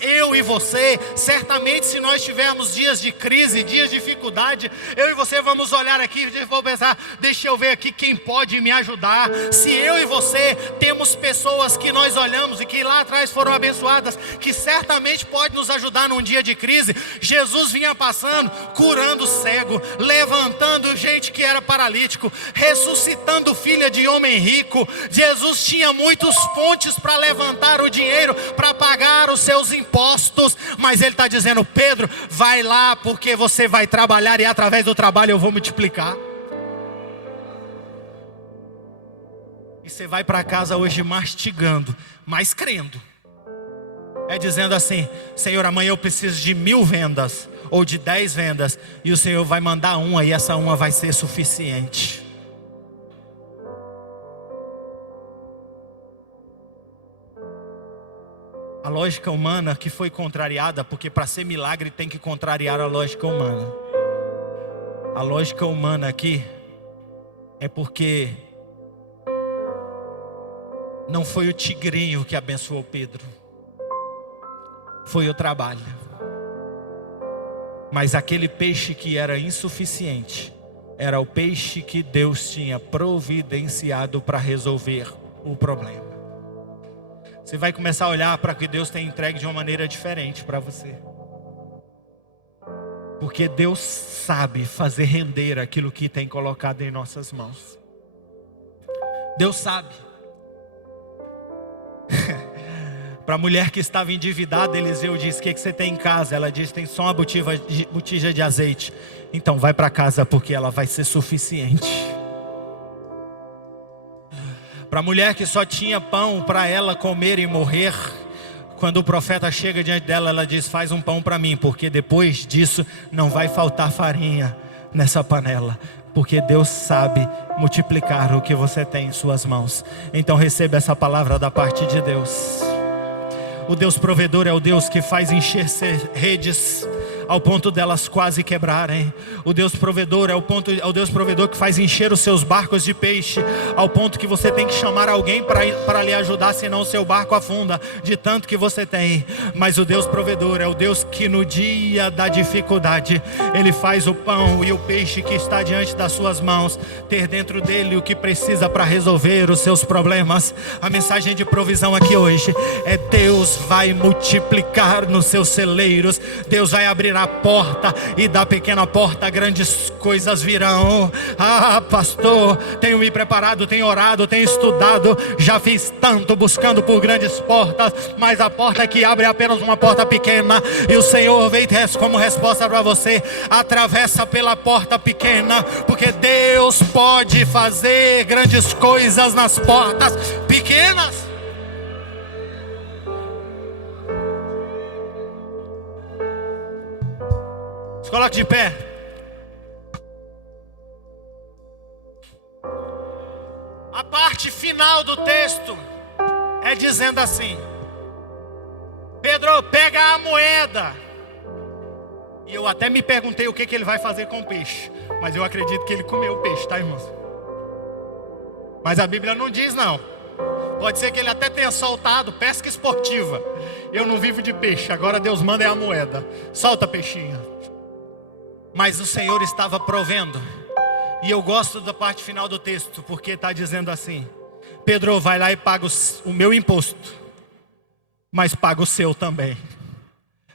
Eu e você, certamente, se nós tivermos dias de crise, dias de dificuldade, eu e você vamos olhar aqui e vamos pensar: deixa eu ver aqui quem pode me ajudar. Se eu e você temos pessoas que nós olhamos e que lá atrás foram abençoadas, que certamente pode nos ajudar num dia de crise. Jesus vinha passando, curando cego, levantando gente que era paralítico, ressuscitando filha de homem rico. Jesus tinha muitos pontes para levantar o dinheiro, para pagar os seus impostos, mas ele está dizendo: Pedro, vai lá, porque você vai trabalhar e através do trabalho eu vou multiplicar. E você vai para casa hoje mastigando, mas crendo. É dizendo assim: Senhor, amanhã eu preciso de 1000 vendas ou de 10 vendas, e o Senhor vai mandar uma, e essa uma vai ser suficiente. A lógica humana que foi contrariada, porque para ser milagre tem que contrariar a lógica humana. A lógica humana aqui é porque não foi o tigrinho que abençoou Pedro, foi o trabalho. Mas aquele peixe que era insuficiente era o peixe que Deus tinha providenciado para resolver o problema. Você vai começar a olhar para o que Deus tem entregue de uma maneira diferente para você. Porque Deus sabe fazer render aquilo que tem colocado em nossas mãos. Deus sabe. Para a mulher que estava endividada, Eliseu disse: o que você tem em casa? Ela disse: tem só uma botija de azeite. Então vai para casa, porque ela vai ser suficiente. Para a mulher que só tinha pão para ela comer e morrer, quando o profeta chega diante dela, ela diz: faz um pão para mim, porque depois disso não vai faltar farinha nessa panela, porque Deus sabe multiplicar o que você tem em suas mãos. Então receba essa palavra da parte de Deus. O Deus provedor é o Deus que faz encher redes ao ponto delas quase quebrarem. O Deus provedor é o Deus provedor que faz encher os seus barcos de peixe, ao ponto que você tem que chamar alguém para lhe ajudar, senão o seu barco afunda de tanto que você tem. Mas o Deus provedor é o Deus que no dia da dificuldade, Ele faz o pão e o peixe que está diante das suas mãos ter dentro dele o que precisa para resolver os seus problemas. A mensagem de provisão aqui hoje é: Deus vai multiplicar nos seus celeiros. Deus vai abrir a porta, e da pequena porta grandes coisas virão. Ah, pastor, tenho me preparado, tenho orado, tenho estudado, já fiz tanto buscando por grandes portas, mas a porta que abre é apenas uma porta pequena. E o Senhor veio como resposta para você: atravessa pela porta pequena, porque Deus pode fazer grandes coisas nas portas pequenas. Coloque de pé. A parte final do texto é dizendo assim: Pedro, pega a moeda. E eu até me perguntei o que ele vai fazer com o peixe, mas eu acredito que ele comeu o peixe, tá, irmãos? Mas a Bíblia não diz, não. Pode ser que ele até tenha soltado pesca esportiva. Eu não vivo de peixe, agora Deus manda é a moeda. Solta, peixinho. Mas o Senhor estava provendo. E eu gosto da parte final do texto, porque está dizendo assim: Pedro vai lá e paga o meu imposto, mas paga o seu também.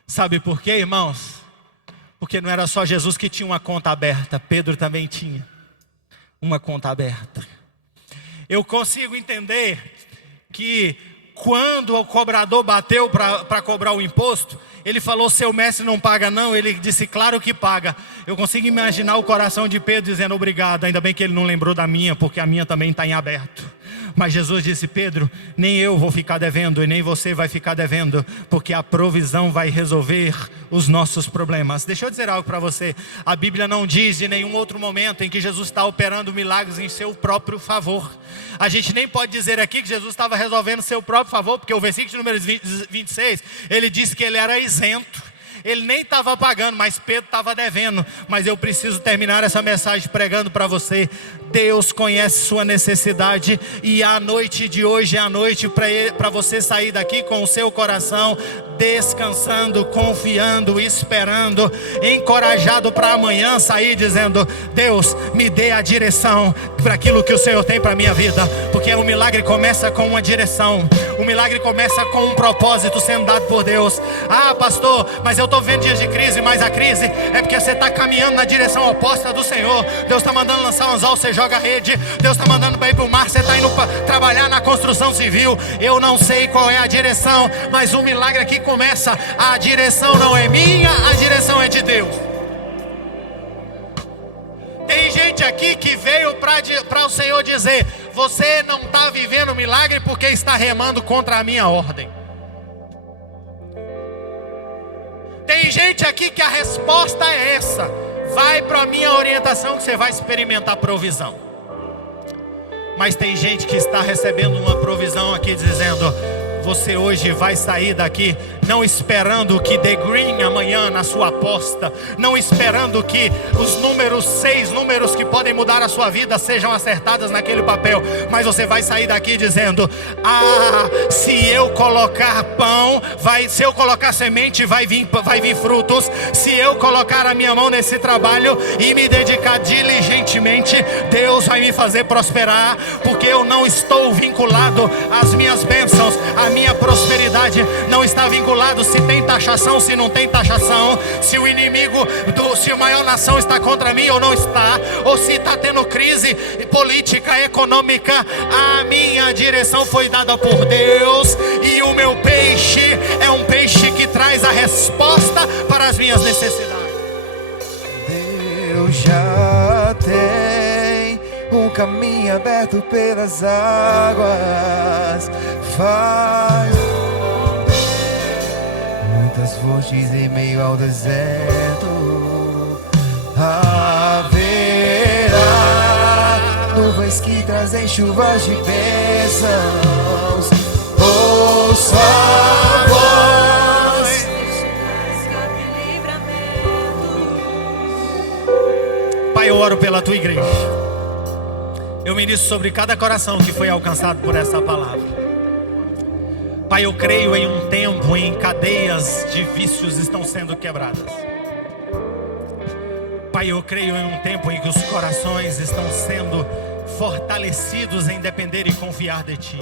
Sabe por quê, irmãos? Porque não era só Jesus que tinha uma conta aberta, Pedro também tinha uma conta aberta. Eu consigo entender que quando o cobrador bateu para cobrar o imposto, ele falou: seu mestre não paga não? Ele disse: claro que paga. Eu consigo imaginar o coração de Pedro dizendo: obrigado, ainda bem que ele não lembrou da minha, porque a minha também está em aberto. Mas Jesus disse: Pedro, nem eu vou ficar devendo e nem você vai ficar devendo, porque a provisão vai resolver os nossos problemas. Deixa eu dizer algo para você. A Bíblia não diz de nenhum outro momento em que Jesus está operando milagres em seu próprio favor. A gente nem pode dizer aqui que Jesus estava resolvendo seu próprio favor, porque o versículo número 26, ele disse que ele era isento. Ele nem estava pagando, mas Pedro estava devendo. Mas eu preciso terminar essa mensagem pregando para você: Deus conhece sua necessidade, e a noite de hoje é a noite para você sair daqui com o seu coração descansando, confiando, esperando, encorajado para amanhã sair dizendo: Deus, me dê a direção para aquilo que o Senhor tem para a minha vida. Porque o milagre começa com uma direção, o milagre começa com um propósito sendo dado por Deus. Ah, pastor, mas eu estou vendo dias de crise. Mas a crise é porque você está caminhando na direção oposta do Senhor. Deus está mandando lançar um anzol, você joga a rede. Deus está mandando para ir para o mar, você está indo trabalhar na construção civil. Eu não sei qual é a direção, mas o milagre aqui começa. A direção não é minha, a direção é de Deus. Tem gente aqui que veio para o Senhor dizer: você não está vivendo o milagre porque está remando contra a minha ordem. Tem gente aqui que a resposta é essa: vai para a minha orientação que você vai experimentar provisão. Mas tem gente que está recebendo uma provisão aqui dizendo: você hoje vai sair daqui não esperando que dê green amanhã na sua aposta, não esperando que os números, 6 números que podem mudar a sua vida sejam acertados naquele papel. Mas você vai sair daqui dizendo: ah, se eu colocar pão, se eu colocar semente, vai vir frutos. Se eu colocar a minha mão nesse trabalho e me dedicar diligentemente, Deus vai me fazer prosperar. Porque eu não estou vinculado às minhas bênçãos, a minha prosperidade não está vinculada se tem taxação, se não tem taxação, se o inimigo, se a maior nação está contra mim ou não está, ou se está tendo crise política, econômica. A minha direção foi dada por Deus, e o meu peixe é um peixe que traz a resposta para as minhas necessidades. Deus já tem um caminho aberto pelas águas, faz muitas fontes em meio ao deserto. Haverá nuvens que trazem chuvas de bênçãos. Ouça a voz. Pai, eu oro pela tua igreja. Eu ministro sobre cada coração que foi alcançado por essa palavra. Pai, eu creio em um tempo em cadeias de vícios estão sendo quebradas. Pai, eu creio em um tempo em que os corações estão sendo fortalecidos em depender e confiar de Ti.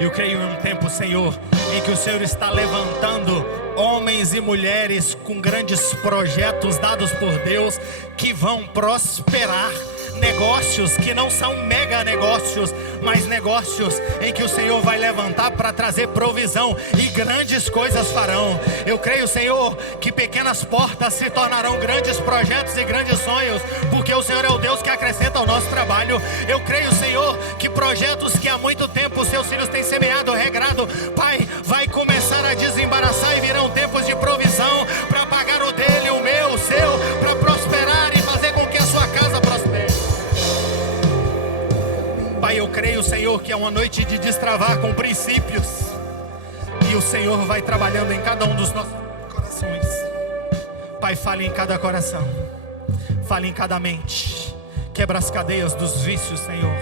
Eu creio em um tempo, Senhor, em que o Senhor está levantando homens e mulheres com grandes projetos dados por Deus, que vão prosperar. Negócios que não são mega negócios, mas negócios em que o Senhor vai levantar para trazer provisão, e grandes coisas farão. Eu creio, Senhor, que pequenas portas se tornarão grandes projetos e grandes sonhos, porque o Senhor é o Deus que acrescenta ao nosso trabalho. Eu creio, Senhor, que projetos que há muito tempo os seus filhos têm semeado, regrado, Pai, vai começar a desembaraçar e virão tempos de provisão para pagar o dele, o meu, o seu, para prosperar e fazer com que a sua casa prospere. Pai, eu creio, Senhor, que é uma noite de destravar com princípios, e o Senhor vai trabalhando em cada um dos nossos corações. Pai, fale em cada coração, fale em cada mente, quebra as cadeias dos vícios, Senhor.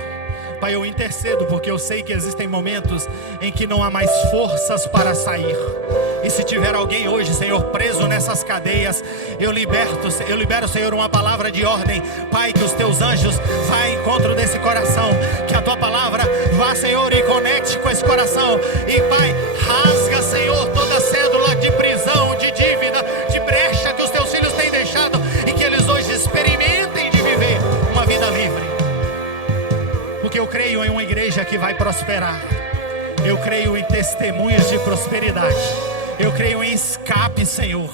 Pai, eu intercedo porque eu sei que existem momentos em que não há mais forças para sair. E se tiver alguém hoje, Senhor, preso nessas cadeias, eu libero, Senhor, uma palavra de ordem. Pai, que os teus anjos vá ao encontro desse coração, que a tua palavra vá, Senhor, e conecte com esse coração. E Pai, rasga, Senhor, toda cédula de prisão, de dívida, de brecha que os teus filhos têm deixado, e que eles hoje experimentem de viver uma vida livre. Porque eu creio em uma igreja que vai prosperar. Eu creio em testemunhas de prosperidade. Eu creio em escape, Senhor.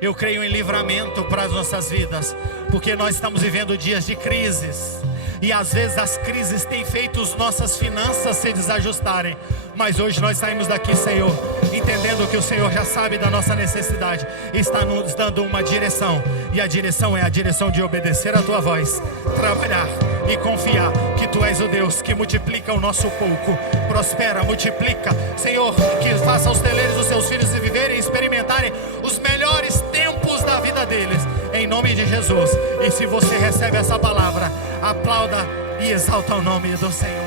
Eu creio em livramento para as nossas vidas, porque nós estamos vivendo dias de crises. E às vezes as crises têm feito as nossas finanças se desajustarem. Mas hoje nós saímos daqui, Senhor, entendendo que o Senhor já sabe da nossa necessidade e está nos dando uma direção. E a direção é a direção de obedecer a tua voz, trabalhar e confiar que tu és o Deus que multiplica o nosso pouco. Prospera, multiplica, Senhor, que faça os teleiros dos seus filhos viverem e experimentarem os melhores tempos da vida deles, em nome de Jesus. E se você recebe essa palavra, aplauda e exalta o nome do Senhor.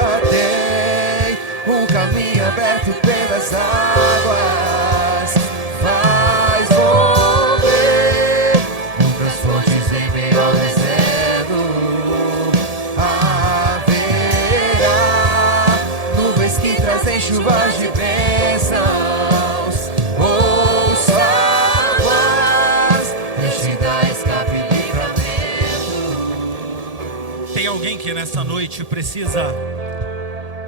Já tem um caminho aberto pelas águas, faz volver muitas fontes em meio ao deserto. Haverá nuvens que trazem chuvas de bênçãos. Ouça a voz, deixe dar escape e livramento. Tem alguém que nessa noite precisa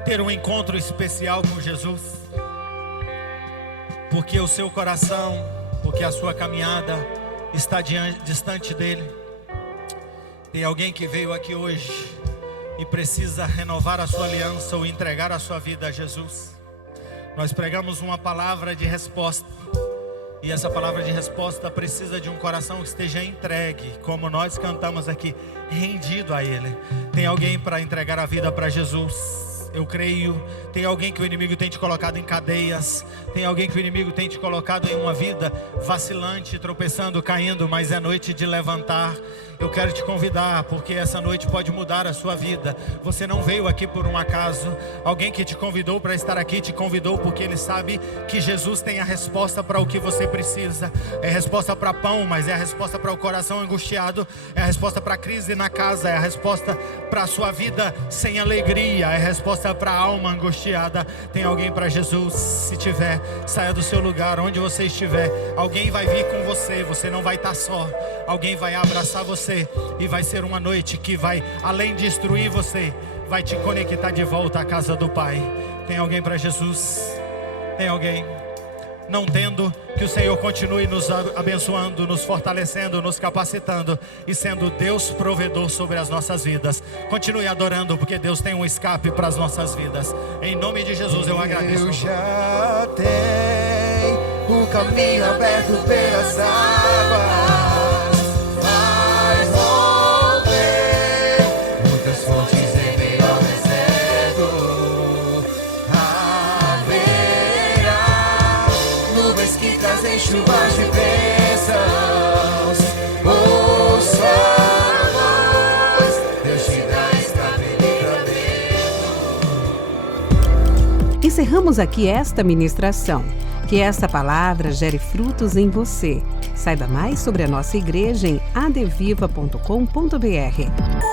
ter um encontro especial com Jesus? Porque o seu coração, porque a sua caminhada está distante dele. Tem alguém que veio aqui hoje e precisa renovar a sua aliança ou entregar a sua vida a Jesus. Nós pregamos uma palavra de resposta, e essa palavra de resposta precisa de um coração que esteja entregue, como nós cantamos aqui, rendido a Ele. Tem alguém para entregar a vida para Jesus? Eu creio. Tem alguém que o inimigo tem te colocado em cadeias. Tem alguém que o inimigo tem te colocado em uma vida vacilante, tropeçando, caindo, mas é noite de levantar. Eu quero te convidar, porque essa noite pode mudar a sua vida. Você não veio aqui por um acaso. Alguém que te convidou para estar aqui, te convidou porque ele sabe que Jesus tem a resposta para o que você precisa. É a resposta para pão, mas é a resposta para o coração angustiado. É a resposta para a crise na casa. É a resposta para a sua vida sem alegria. É a resposta para a alma angustiada. Tem alguém para Jesus? Se tiver, saia do seu lugar, onde você estiver. Alguém vai vir com você, você não vai estar só. Alguém vai abraçar você, e vai ser uma noite que vai, além de instruir você, vai te conectar de volta à casa do Pai. Tem alguém para Jesus? Tem alguém? Não tendo, que o Senhor continue nos abençoando, nos fortalecendo, nos capacitando e sendo Deus provedor sobre as nossas vidas. Continue adorando, porque Deus tem um escape para as nossas vidas. Em nome de Jesus eu agradeço. Eu já tenho o caminho aberto pelas águas. Trazem chuvas de bênçãos. Ouça a voz, Deus te dá escape e livramento. Encerramos aqui esta ministração. Que esta palavra gere frutos em você. Saiba mais sobre a nossa igreja em adviva.com.br.